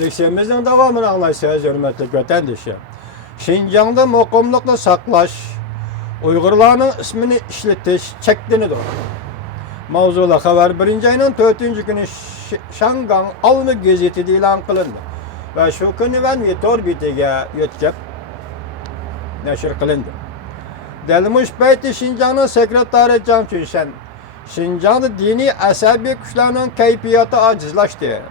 Leksiyemizin devamını anlayacağız hürmetli vatandaşlar. Şinjan'da muqimlikni saqlash, Uyg'urlarning ismini ishlatish cheklanidir. Mavzular xabar 1-ayning 4-kuni Shangang Alma gazetida e'lon qilindi va shu kuni Vanvit orbitaga yetkazib nashr qilindi. Dalmush payti Şinjanning sekretari Zhang Chunshan, Şinjanda diniy asabiy kuchlarning kayfiyati ajizlashdi.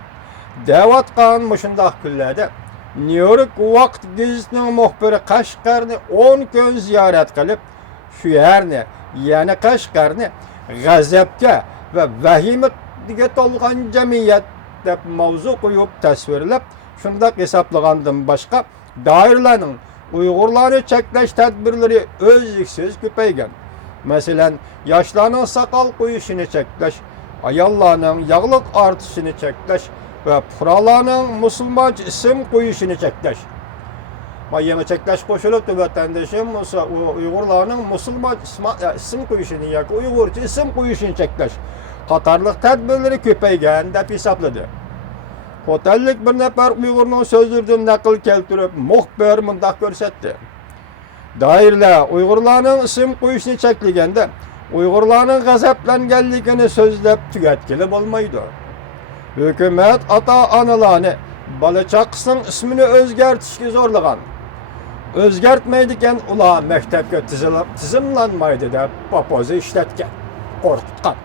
Davatqan mushundaq kunlarda New York Vaqt gazetining muxbiri Qashqarni 10 kun ziyorat qilib, shu yerni, ya'ni Qashqarni g'azabga va vahimaga to'lgan jamiyat deb mavzu qo'yib tasvirlab, shundaq hisoblagandan boshqa doiralarning Uyg'urlarni cheklash tadbirlari o'zliksiz ko'paygan. Masalan, yoshlarning soqol qo'yishini cheklash, ayollarning yog'liq ortishini cheklash ve puralarning musulmoncha ism qo'yishini cheklash. Yana cheklash qo'shilib vatandoshim Uyg'urlarning musulmoncha ism qo'yishini yoki Uyg'urcha ism qo'yishini cheklash qatorliq tadbirlari ko'paygan deb hisobladi. Xo'jalik bir nafar Uyg'urning so'zlaridan naql keltirib, muxbir mundaq ko'rsatdi. Doiralar Uyg'urlarning ism qo'yishini cheklaganda Uyg'urlarning g'azablanganligini so'zlab tugatgili bo'lmaydi. Hükümet ata-analarını bola-chaqasining ismini o'zgartirishga zo'rlagan. O'zgartmaydigan ular maktabga tizimlanmaydi deb papozi ishlatgan, qo'rqitgan.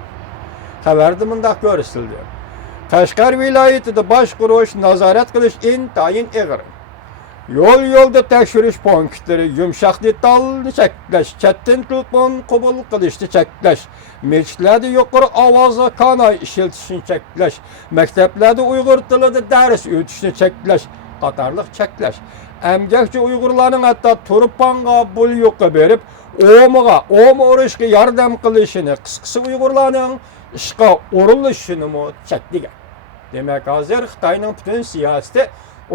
Xabarda mundaq ko'rsatildi. Qashqar viloyatida boshqarish, nazorat qilish intayin og'ir. Yo'l-yo'lda tekshirish punktlari, yumshoq detalni cheklash, chetdan telefon qabul qilishni cheklash, mechitlarda yuqori ovozda kanal ishlatishni cheklash, maktablarda Uyg'ur tilida dars o'tishni cheklash, qatorliq cheklash. Emgakchi Uyg'urlarning hatto turpanga pul yo'qqa berib, o'ma urishga yordam qilishini, qisqasi Uyg'urlarning ishga urilishini cheklagan. Demak, hozir Xitoyning butun siyosati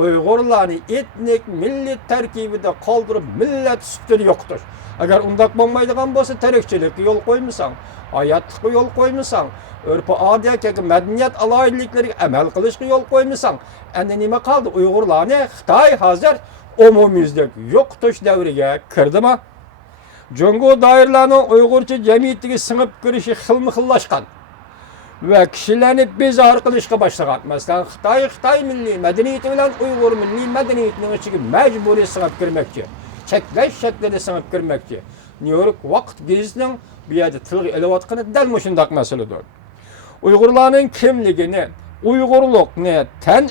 Uyg'urlarni etnik, millat tarkibida qoldirib, millat ustini yo'qotish. Agar undaq bo'lmaydigan bo'lsa, tarixchilikka yo'l qo'ymasang, hayotlikka yo'l qo'ymasang, urf-odatga, madaniyat aloyidliklariga amal qilishga yo'l qo'ymasang, endi nima qoldi? Uyg'urlarni Xitoy hozir umumyuzlik yo'qotish davriga kirdimi? Jungo doirlarning Uyg'urcha jamiyatiga singib kirishi xilma-xillashgan ve kişilerini bezar qilishga başlagan. Mesela Xitoy milliy madaniyati bilan Uyg'ur milliy madaniyatining ichiga majburiy singib kirmoqchi. Cheklash shaklida singib kirmoqchi. New York Vaqt gazetining bu yerda tilga ilayotgani dal shundaq masaladir. Uyg'urlarning kimligini, Uyg'urlikni tan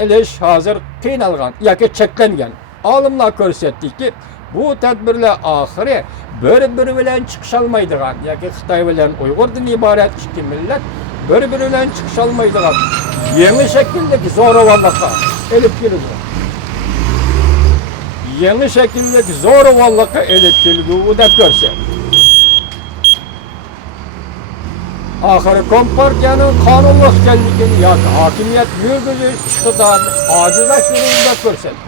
elish hozir qiynalgan yoki cheklangan. Olimlar ko'rsatdiki, bu tadbirlar oxiri bir-biri bilan chiqisholmaydigan yoki Xitoy bilan Uyg'urdan iborat ikki millat bir-biri bilan chiqisholmaydigan yangi shakldagi zo'ravonlikqa elib keladi. Yangi shakldagi zo'ravonlikqa elib keladi deb ko'rsatdi. Oxiri kompartiyaning qonunli ekanligini yoki hokimiyat yurgizish iqtidori ojizlashganini ko'rsatdi.